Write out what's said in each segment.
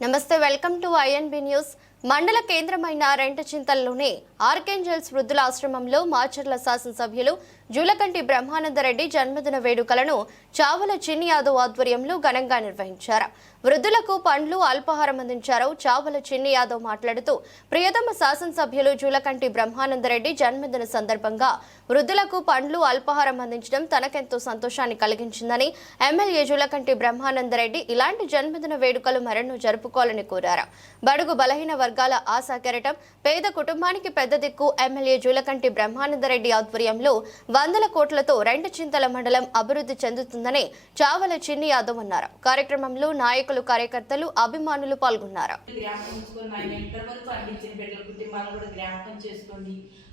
నమస్తే welcome to INB news మండల కేంద్రమైన రెంటచింతల్లోని ఆర్కేంజల్స్ వృద్ధుల ఆశ్రమంలో మాచర్ల శాసనసభ్యులు జూలకంటి బ్రహ్మానందరెడ్డి జన్మదిన వేడుకలను చావల చిన్ని యాదవ్ ఆధ్వర్యంలో ఘనంగా నిర్వహించారు. వృద్ధులకు పండ్లు అల్పాహారం అందించారు చావల చిన్ని యాదవ్ మాట్లాడుతూ ప్రియతమ శాసనసభ్యులు జూలకంటి బ్రహ్మానందరెడ్డి జన్మదిన సందర్భంగా వృద్ధులకు పండ్లు అల్పాహారం అందించడం తనకెంతో సంతోషాన్ని కలిగించిందని ఎమ్మెల్యే జూలకంటి బ్రహ్మానందరెడ్డి ఇలాంటి జన్మదిన వేడుకలు మరెన్నో జరుపుకోవాలని కోరారు. బడుగు బలహీన వర్గాల ఆశా కెరటం. పేద కుటుంబానికి పెద్ద దిక్కు ఎమ్మెల్యే జూలకంటి బ్రహ్మానందరెడ్డి ఆధ్వర్యంలో వందల కోట్లతో రెండు చింతల మండలం అభివృద్ధి చెందుతుందని చావల చిన్ని యాదవ్ అన్నారు. కార్యక్రమంలో నాయకులు కార్యకర్తలు అభిమానులు పాల్గొన్నారు. జ్ఞాపకం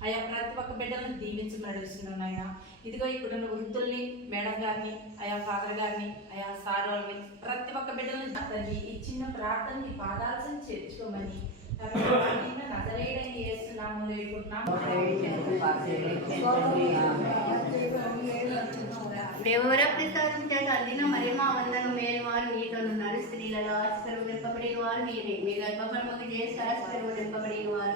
ఆయా ప్రతి ఒక్క బిడ్డలను దీవించి నడుస్తున్నాను ఆయన ఇదిగో ఇక్కడ ఉన్న వృద్ధుల్ని మేడం గారిని ఆయా ఫాదర్ గారిని ఆయా సార్ వాళ్ళని ప్రతి ఒక్క బిడ్డలను తండ్రి ఈ చిన్న ప్రార్థనని పాదాల్సిన చేర్చుకోమని దేవర ప్రసాదించాడు అందిన మరి వందను మేలు వారు మీతో స్త్రీలలో ఆస్కరు నింపబడిన వారు మీరే. మీ గర్భఫలముకు చేసి ఆస్కరు నింపబడిన వారు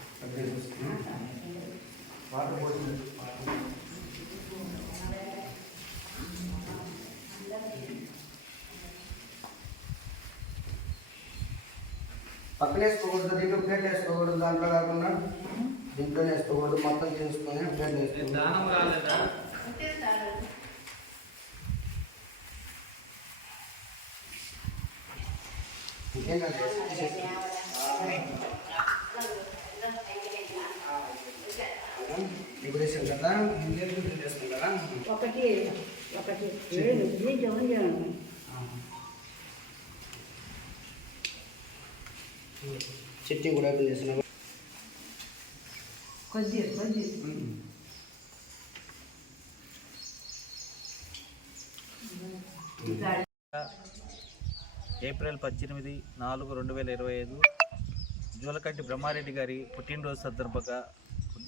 పక్కన వేసుకోకూడదు దీంట్లో ప్లేట్ వేసుకోకూడదు దాంట్లో కాకుండా దీంట్లోనే వేసుకోకూడదు మొత్తం చేసుకొని ప్లేట్ వేసుకోకూడదు ఇంకేంటంటే ఇప్పుడు కదా? కదా? ఒకటి ఒకటి ఏడు. కూడా చేసినాం కొద్ది కొద్ది. ఏప్రిల్ పద్దెనిమిది నాలుగు రెండు వేల ఇరవై ఐదు జూలకంటి బ్రహ్మారెడ్డి గారి పుట్టినరోజు సందర్భంగా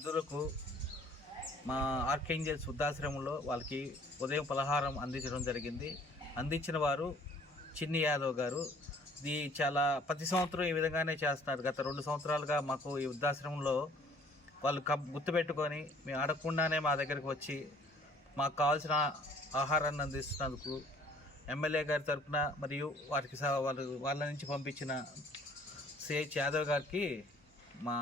వృద్ధులకు మా ఆర్కేంజల్స్ వృద్ధాశ్రమంలో వాళ్ళకి ఉదయం పలహారం అందించడం జరిగింది. అందించిన వారు చిన్ని యాదవ్ గారు. ఇది చాలా ప్రతి సంవత్సరం ఈ విధంగానే చేస్తున్నారు. గత రెండు సంవత్సరాలుగా మాకు ఈ వృద్ధాశ్రమంలో వాళ్ళు కబ్ గుర్తుపెట్టుకొని మేము అడగకుండానే మా దగ్గరికి వచ్చి మాకు కావాల్సిన ఆహారాన్ని అందిస్తున్నందుకు ఎమ్మెల్యే గారి తరఫున మరియు వారికి సహ వాళ్ళు వాళ్ళ నుంచి పంపించిన సిహెచ్ యాదవ్ గారికి మా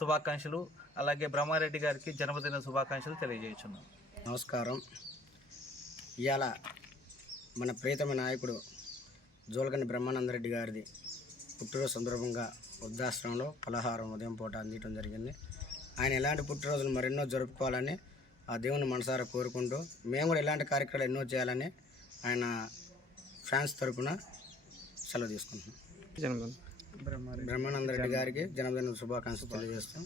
శుభాకాంక్షలు. అలాగే బ్రహ్మారెడ్డి గారికి జన్మదిన శుభాకాంక్షలు తెలియజేస్తున్నాం. నమస్కారం. ఇవాళ మన ప్రియతమ నాయకుడు జోలకండి బ్రహ్మానందరెడ్డి గారిది పుట్టినరోజు సందర్భంగా వృద్ధాశ్రమంలో పలహారం ఉదయం పూట అందించడం జరిగింది. ఆయన ఎలాంటి పుట్టినరోజులు మరెన్నో జరుపుకోవాలని ఆ దేవుని మనసారా కోరుకుంటూ మేము కూడా ఇలాంటి కార్యక్రమాలు ఎన్నో చేయాలని ఆయన ఫ్యాన్స్ తరపున సెలవు తీసుకుంటున్నాం. బ్రహ్మానంద బ్రహ్మానందరెడ్డి గారికి జన్మదిన శుభాకాంక్షలు తెలియజేస్తాం